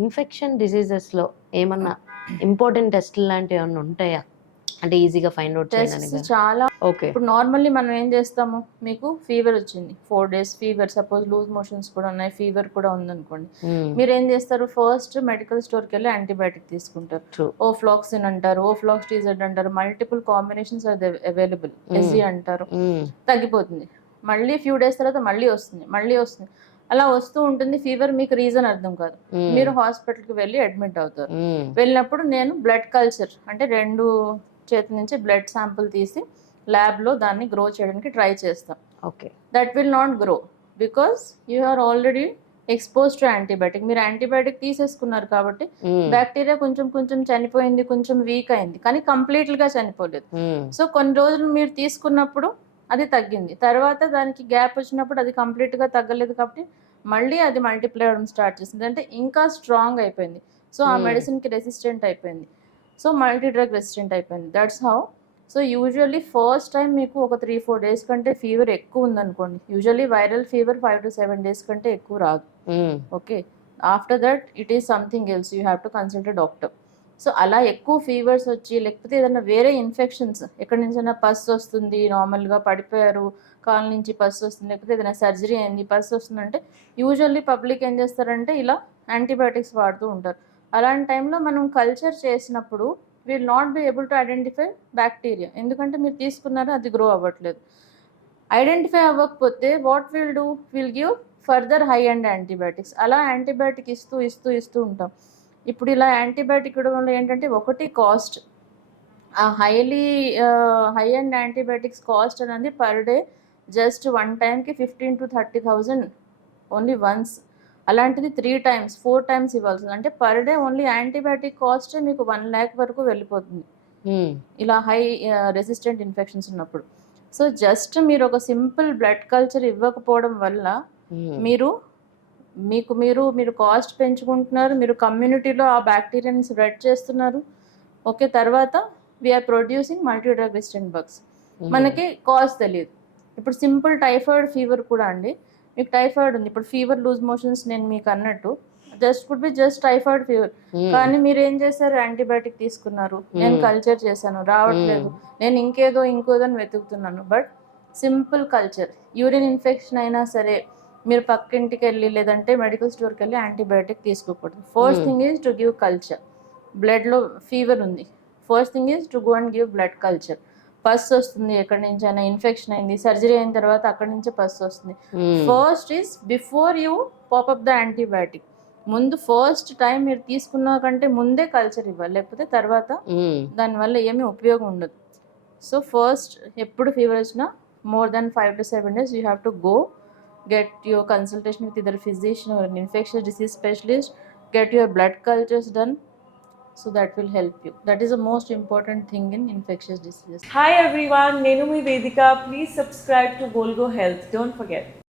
Infection డిసీజెస్లో ఏమన్నా important టెస్ట్లు లాంటివి ఏమన్నా ఉంటాయా? అంటే ఈజీగా ఫైండ్ అవుట్ చేయడానికి. టెస్ట్స్ చాలా. ఓకే. ఇప్పుడు నార్మల్లీ మనం ఏం చేస్తాము, మీకు ఫీవర్ వచ్చింది 4 days fever, suppose loose motions కూడా ఉన్నాయి, ఫీవర్ కూడా ఉందనుకోండి, మీరు ఏం చేస్తారు, ఫస్ట్ మెడికల్ స్టోర్కి వెళ్ళి యాంటీబయాటిక్ తీసుకుంటారు. ఓఫ్లాక్సిన్ అంటారు, ఓఫ్లాక్స్టిజెడ్ అంటారు, multiple combinations are available, SG అంటారు, తగ్గిపోతుంది. మళ్ళీ ఫ్యూ డేస్ తర్వాత మళ్ళీ వస్తుంది. అలా వస్తూ ఉంటుంది. ఫీవర్ మీకు రీజన్ అర్థం కాదు, మీరు హాస్పిటల్కి వెళ్ళి అడ్మిట్ అవుతారు. వెళ్ళినప్పుడు నేను బ్లడ్ కల్చర్ అంటే 2 చేతి నుంచి బ్లడ్ శాంపుల్ తీసి ల్యాబ్లో దాన్ని గ్రో చేయడానికి ట్రై చేస్తాం. Okay. That will not grow because you are already expose to antibiotic. మీరు యాంటీబయాటిక్ తీసేసుకున్నారు కాబట్టి బ్యాక్టీరియా కొంచెం చనిపోయింది, కొంచెం వీక్ అయింది, కానీ కంప్లీట్గా చనిపోలేదు. సో కొన్ని రోజులు మీరు తీసుకున్నప్పుడు అది తగ్గింది, తర్వాత దానికి గ్యాప్ వచ్చినప్పుడు అది కంప్లీట్గా తగ్గలేదు కాబట్టి మళ్ళీ అది మల్టిప్లై అవ్వడం స్టార్ట్ చేసింది, అంటే ఇంకా స్ట్రాంగ్ అయిపోయింది. సో ఆ మెడిసిన్కి రెసిస్టెంట్ అయిపోయింది, సో మల్టీ డ్రగ్ రెసిస్టెంట్ అయిపోయింది. That's how. So usually first time మీకు ఒక 3-4 days కంటే ఫీవర్ ఎక్కువ ఉందనుకోండి, usually viral fever 5 to 7 days కంటే ఎక్కువ రాదు. Okay. After that it is something else, you have to consult a doctor. So అలా ఎక్కువ ఫీవర్స్ వచ్చి, లేకపోతే ఏదైనా వేరే ఇన్ఫెక్షన్స్, ఎక్కడి నుంచైనా పస్ వస్తుంది, నార్మల్గా పడిపోయారు, కాళ్ళ నుంచి పస్ వస్తుంది, లేకపోతే ఏదైనా సర్జరీ అయింది పస్ వస్తుందంటే యూజువల్లీ పబ్లిక్ ఏం చేస్తారంటే ఇలా యాంటీబయాటిక్స్ వాడుతూ ఉంటారు. అలాంటి టైంలో మనం కల్చర్ చేసినప్పుడు will not be able to identify bacteria, ఎందుకంటే మీరు తీసుకున్నారు అది గ్రో అవ్వట్లేదు. ఐడెంటిఫై అవ్వకపోతే what will do, will give further high and antibiotics. అలా యాంటీబయాటిక్ ఇస్తూ ఉంటాం. ఇప్పుడు ఇలా యాంటీబయాటిక్ ఇవ్వడం వల్ల ఏంటంటే, ఒకటి కాస్ట్, ఆ హై అండ్ యాంటీబయాటిక్స్ కాస్ట్ అనేది per day just 1 timeకి 15,000 to 30,000 only once. అలాంటిది 3 times 4 times ఇవ్వాల్సింది, అంటే పర్ డే ఓన్లీ యాంటీబయాటిక్ కాస్టే మీకు 1 lakh వరకు వెళ్ళిపోతుంది ఇలా హై రెసిస్టెంట్ ఇన్ఫెక్షన్స్ ఉన్నప్పుడు. సో జస్ట్ మీరు ఒక సింపుల్ బ్లడ్ కల్చర్ ఇవ్వకపోవడం వల్ల మీరు కాస్ట్ పెంచుకుంటున్నారు, మీరు కమ్యూనిటీలో ఆ బ్యాక్టీరియాని స్ప్రెడ్ చేస్తున్నారు. ఓకే. తర్వాత we are producing multi drug resistant bugs. మనకి కాజ్ తెలియదు. ఇప్పుడు సింపుల్ టైఫాయిడ్ ఫీవర్ కూడా అండి, మీకు టైఫాయిడ్ ఉంది, ఇప్పుడు ఫీవర్ లూజ్ మోషన్స్ నేను మీకు అన్నట్టు జస్ట్ టైఫాయిడ్ ఫీవర్, కానీ మీరు ఏం చేశారు, యాంటీబయాటిక్ తీసుకున్నారు, నేను కల్చర్ చేశాను రావట్లేదు, నేను ఇంకోదో అని వెతుకుతున్నాను. But simple culture, urine infection అయినా సరే మీరు పక్కింటికి వెళ్ళి లేదంటే మెడికల్ స్టోర్కి వెళ్ళి యాంటీబయాటిక్ తీసుకోకూడదు. First thing is to give culture. బ్లడ్లో ఫీవర్ ఉంది, first thing is to go and give blood culture. Pus వస్తుంది, ఎక్కడి నుంచి అయినా ఇన్ఫెక్షన్ అయింది, సర్జరీ అయిన తర్వాత అక్కడి నుంచే పస్ వస్తుంది. First is before you popup the antibiotic, ముందు ఫస్ట్ టైం మీరు తీసుకున్న కంటే ముందే కల్చర్ ఇవ్వాలి, లేకపోతే తర్వాత దానివల్ల ఏమీ ఉపయోగం ఉండదు. సో ఫస్ట్ ఎప్పుడు ఫీవర్ వచ్చినా more than 5 to 7 days you have to go get your consultation with either a physician or an infectious disease specialist, get your blood cultures done, so that will help you. That is the most important thing in infectious diseases. Hi everyone, Nenu mi Vedika. Please subscribe to Volgo Health. Don't forget.